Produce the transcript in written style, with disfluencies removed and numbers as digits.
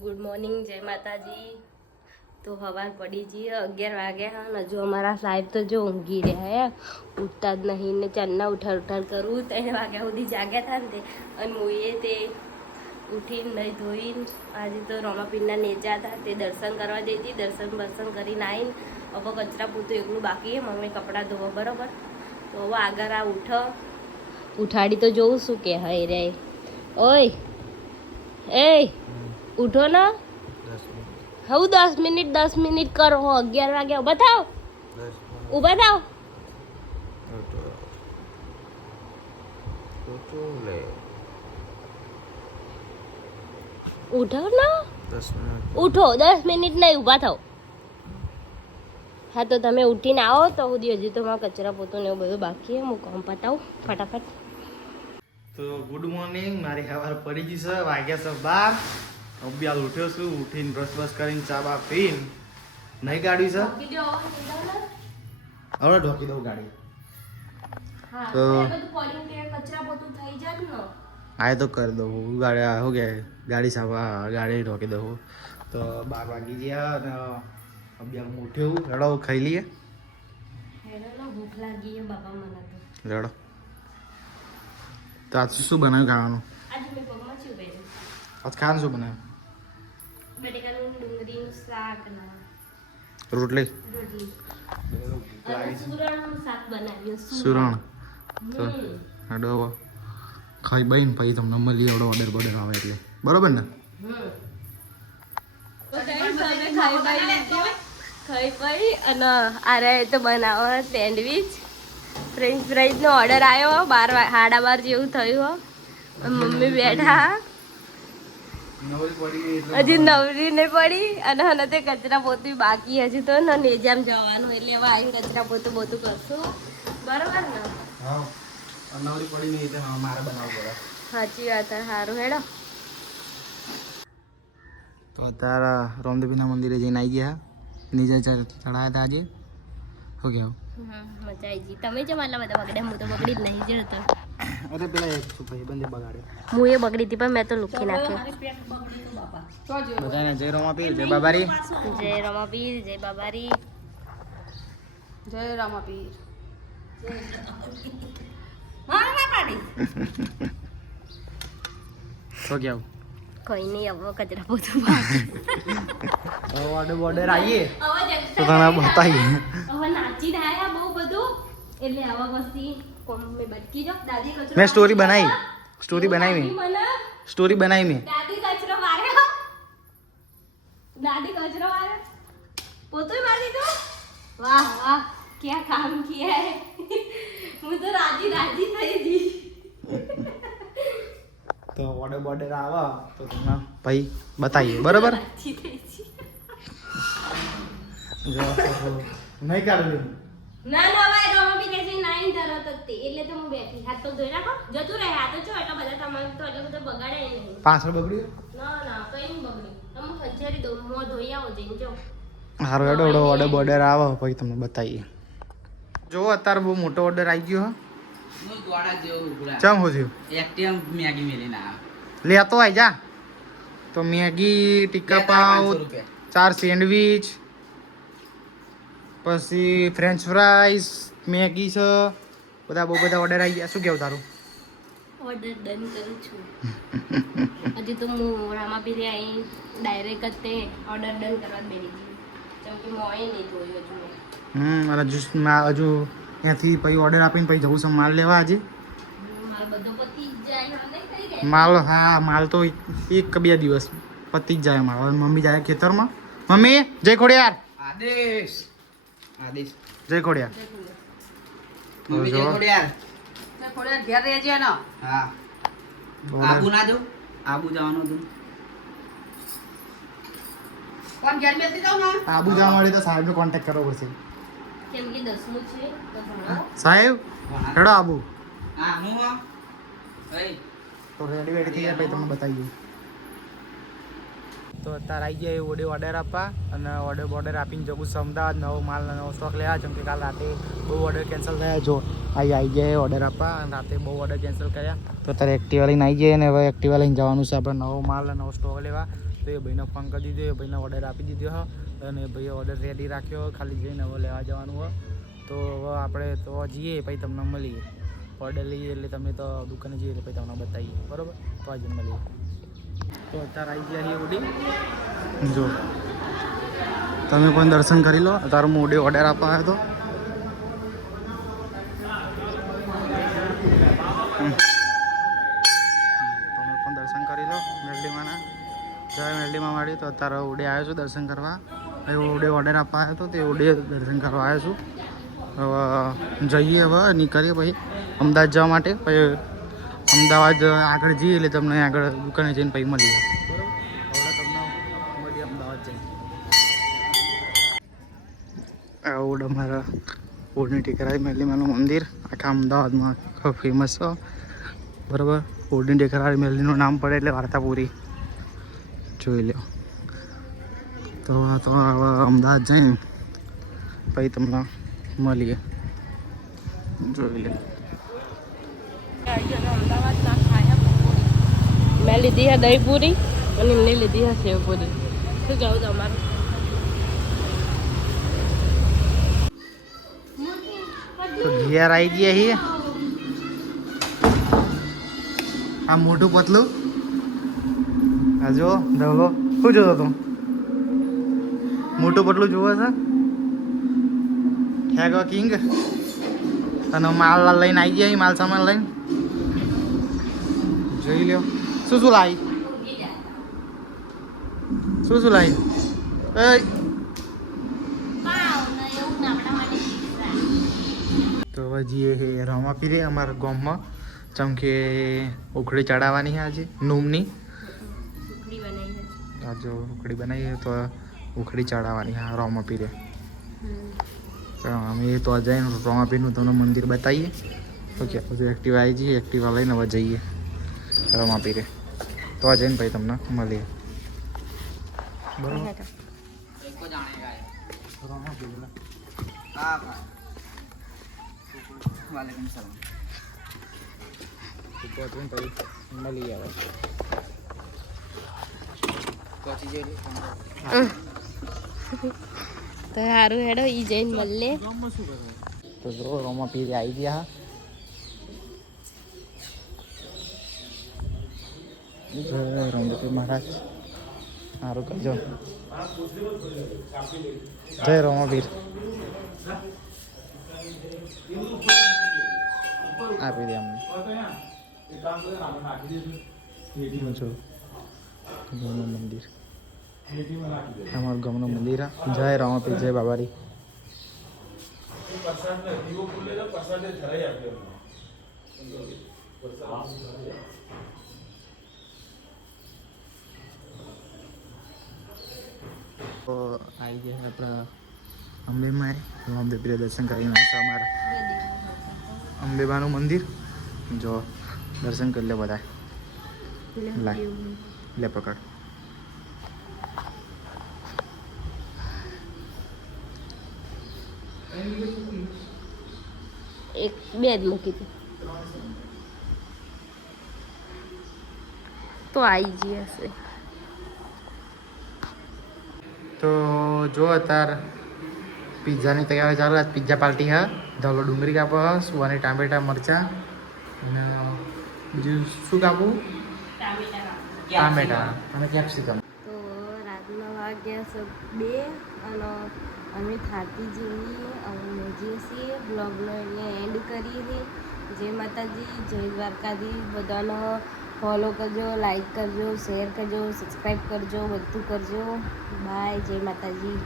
Good morning, જય માતાજી. તો સવાર પડી જઈએ 11 વાગ્યા હા. હજુ અમારા સાહેબ તો જો ઊંઘી રહ્યા હે, ઉઠતા જ નહીં ને ચાંદના ઉઠાડ કરું 3 વાગ્યા સુધી જાગ્યા હતા ને તે. અને હું તે ઉઠીને નહીં ધોઈને આજે તો રમાપીરના નેજા હતા તે દર્શન કરવા જઈ દર્શન કરીને આવીને હવે કચરા પૂતું એકલું બાકી હે. મમ્મી કપડાં ધોવા બરાબર. તો હવે આગળ આ ઉઠાડી તો જોઉં શું કે હે રે. ઓય એ ઉઠો ના. હું 10 મિનિટ કરો. 11 વાગે ઊભા થાવ. ઉઠો ના. ઉઠો 10 મિનિટ નહીં ઊભા થાવ. હા તો તમે ઉઠીને આવો તો સુધી હજી તો મારા કચરા પોતું ને એવું બધું બાકી છે. હું કામ પતાવું ફટાફટ. તો ગુડ મોર્નિંગ. મારી સવાર પડી ગઈ છે, વાગ્યા છે 12. અભ્યાલ ઉઠ્યો છું, ઉઠીને બ્રશ કરીને ચા બા પીને નહીં ગાડી છે હવે ઢોકી દઉં ગાડી. તો આ તો કરી દઉં ગાડી. શું કે ગાડી સાફા ગાડી ઢોકી દઉં. તો 12 વાગી ગયા અને અભ્યાલ ઉઠ્યો. રડો ખાઈ લઈએ. ભૂખ લાગી છે બાપા મને તો. રડો. તો આજ શું બનાવ્યું ખાવાનું? આજે મેં પગમાં શું પહેર્યું? આજ ખાવાનું શું બનાવ્યું? બટેકાનું ડુંગળીનું શાક ના રોટલી. અને સુરણનું શાક બનાવ્યું. સુરણ. તો હેડો ખાઈ બહીને પછી તમને મળી એવડો ઓર્ડર આવે એટલે બરોબર ને? ખાઈ પઈ અને આરે તો બનાવો સેન્ડવીચ ફ્રેન્ચ ફ્રાઈઝનો ઓર્ડર આવ્યો 12:30 જેવું થયું. મમ્મી બેઠા હજી નવરી નહીં પડી અને હને તે કચરા પોતું બાકી હજી તો નેજામ જવાનું એટલે હવે આવીને કચરા પોતું કરશું બરોબર ને? નવરી પડી નહીં તો મારે બનાવવું પડે. સાચી વાત. સારું હેડો. તો અત્યારે રામદેવીના મંદિરે જઈને આવી ગયા. નીચે ચડાયા હતા આજે. શું કહેવું? મજા આવી ગઈ. તમે જો માલા બધા બગડ્યા. હું તો બગડી જ નહીં જતો. અરે પેલા એક ભાઈ બંને બગાડ્યો. હું એ બગડી હતી પણ મેં તો લુખી નાખ્યો. બધાને જય રમાપીર, જય બાબારી. જય રમાપીર, જય બાબારી, જય રામાપીર. શું કહેવું? કોઈ નહીં હવે કચરા પોતું ઓર્ડર આવીએ તો તને બતાવીએ. હવે નાચી રહ્યા બહુ બધું એટલે હવે પછી મેં બટકી જો દાદી કચરો મેં સ્ટોરી બનાવી મેં દાદી કચરો માર્યો. દાદી કચરો માર્યો પોતું મારી દીધું. વાહ વાહ ક્યાં કામ કિયા હે. હું તો રાજી થઈ ગઈ. તો ઓર્ડર આવે તો તમને ભાઈ બતાવીએ બરોબર. રાજી થઈ ગઈ. નહીં કાઢું ના ભાઈ રોમા બી કઈ નાઈન તરત જ તે એટલે તો હું બેઠી. હાથ તો ધોઈ નાખો. જતું રહે હાથ જો એટલા બધા તમારે તો એટલે બધું બગાડે નહીં. પાછળ બગડ્યું. ના કઈ નહીં બગડ્યું. તમે ખંજરી દો મોં ધોઈ આવો જઈને જો. સારું હેડો ઓર્ડર આવે પછી તમને બતાવીએ. જો અત્યારે બહુ મોટો ઓર્ડર આવી ગયો. ચમ હું થયું? મેગી મેલીને લેતો આવી જા. તો મેગી, ટીકા પાવ, 4 સેન્ડવીચ, પછી ફ્રેન્ચ ફ્રાઈસ, મેગી છે. બહુ બધા ઓર્ડર આવી ગયા. શું કેવું તારું? ઓર્ડર ડન કરું છું. હજી તો હું રામાપીરે અહીં ડાયરેક્ટ જ તે ઓર્ડર ડન કરવા જ બેઠી હતી. જેમ કે મોંએ નહીં ધોયું હજુ મેં. અને હજુ ત્યાંથી પછી ઓર્ડર આપીને પછી જવું છે માલ લેવા આજે. મારો બધો પતી જ જાય હવે કઈ ગયા. માલ તો 1-2 દિવસ પતી જ જાય માલ. હવે મમ્મી જાય ખેતરમાં. મમ્મી જય ખોડિયાર. આદેશ જય ખોડિયાર. મમ્મી જય ખોડિયાર. થોડા ઘેર રહેજે ને. હા આબુ ના દઉં. આબુ જવાનું હતું. કોણ ઘેર બેસી જાવ ને. આબુ જવા માટે તો સાહેબનો કોન્ટેક્ટ કરવો પડશે. કેમ કે 10મું છે તો ભણો. સાહેબ હેડો આબુ. હા હું તો રેડી થઈ જાય પછી તમને બતાવીએ. તો અત્યારે આવી ગયા ઓર્ડર આપવા અને ઓર્ડર આપીને જવું છે અમદાવાદ. નવો માલ નવો સ્ટોક લેવા. જેમ કે કાલ રાતે બહુ ઓર્ડર કેન્સલ થયા. જો આવી ગયા ઓર્ડર આપવા અને રાતે બહુ ઓર્ડર કેન્સલ કર્યા. તો અત્યારે એક્ટિવા લઈને આવી જઈએ અને હવે એક્ટિવા લઈને જવાનું છે આપણે નવો માલ નવો સ્ટોક લેવા. તો એ ભાઈને ફોન કરી દીધો, એ ભાઈને ઓર્ડર આપી દીધો હ અને એ ભાઈએ ઓર્ડર રેડી રાખ્યો, ખાલી જઈને હવે લેવા જવાનું હોય. તો હવે આપણે તો જઈએ, પછી તમને મળીએ. ઓર્ડર લઈએ એટલે તમે તો દુકાને જઈએ એટલે પછી તમને બતાવીએ, બરાબર? તો આજે મળીએ. તો અત્યારે આવી ગયા છીએ ઓડી. જો તમે પણ દર્શન કરી લો. અત્યારે હું ઓડી ઓર્ડર આપવા આવ્યો હતો. તમે પણ દર્શન કરી લો મેરડીમાંના. જય મેરડીમાં વાળી. તો અત્યારે ઓડે આવ્યો છું દર્શન કરવા. હવે ઓડે ઓર્ડર આપવા આવ્યો હતો તે ઓડે દર્શન કરવા આવ્યો છું. હવે જઈએ, હવે નીકળીએ પછી અમદાવાદ જવા માટે. પછી અમદાવાદ આગળ જઈએ એટલે તમને આગળ દુકાને જઈને પછી મળીએ, બરાબર? હવે તમને મળીએ અમદાવાદ જઈને. આ ઓડ અમારા ઓડની ટેકરાળી મેરડીમાનું મંદિર આખા અમદાવાદમાં ખૂબ ફેમસ છે, બરાબર? ઓડની ટેકરાળી મેરડીનું નામ પડે એટલે વાર્તા પૂરી. જોઈ લો. તો હવે અમદાવાદ જઈને પછી તમને મળીએ. જોઈ લે. મેં લીધી છે દહીં પૂરી અને એમને લીધી છે સેવ પૂરી. શું કહું તમારું? તો ઘેર આવી ગયા છીએ. આ મોટું પતલું આ જો ધવલો શું જોતો તું? મોટું પતલું જોવે છે ઠેગો કિંગ. અને માલ લઈને આવી ગયા, માલ સામાન લઈને. જોઈ લ્યો. શું શું લાવી? શું લાવી? તો હજી એ રમા પીરે અમારા ગામમાં ચમકે ઉખડી ચડાવવાની છે આજે નૂમની. આ જો ઉખડી બનાવીએ તો ઉખડી ચડાવવાની હા રમા પીરે. અમે તો જઈને રમાપીરનું તમને મંદિર બતાવીએ. ઓકે પછી એક્ટિવા આવી જઈએ, એક્ટિવા લઈને હવે જઈએ રમાપીરે. તો જઈને પછી તમને મળીએ, બરાબર? વાલેકુમ સલામ. પછી મળીએ હવે. પહોંચી જઈએ. તો સારું હેડો ઈ જઈને મળે. તો જો રમાપીરે આવી ગયા. જય રમદેવ મહારાજ. સારું કરજો. જય રમાપીર. આપી દે અમને. જો ગામનું મંદિર, અમારું ગામનું મંદિર. જય રમાપીર, જય બાબારી. તો આવી ગયા આપણા અંબેમાં રામદેવ દર્શન કરીને આવશે અમારા અંબેબાનું મંદિર. જો દર્શન કરી લે બધા. લે પકડ. એક બે જ મૂકી હતી તો આવી ગઈ હશે. તો જો અત્યારે પિઝાની તૈયારી ચાલુ. આજ પિઝા પાર્ટી હા. ધવલો ડુંગળી કાપો, સુવાની ટામેટા મરચાં અને બીજું શું કાપવું? ટામેટા અને કેપ્સિકમ. તો રાતના વાગ્યા છે 2 અને અમે થાકી જઈએ. અમે જઈએ છીએ બ્લોગનો અહીંયા એન્ડ કરીએ. જય માતાજી, જય દ્વારકાધીશ. બધાનો ફોલો કરજો, લાઈક કરજો, શેર કરજો, સબસ્ક્રાઈબ કરજો, બધું કરજો. બાય. જય માતાજી.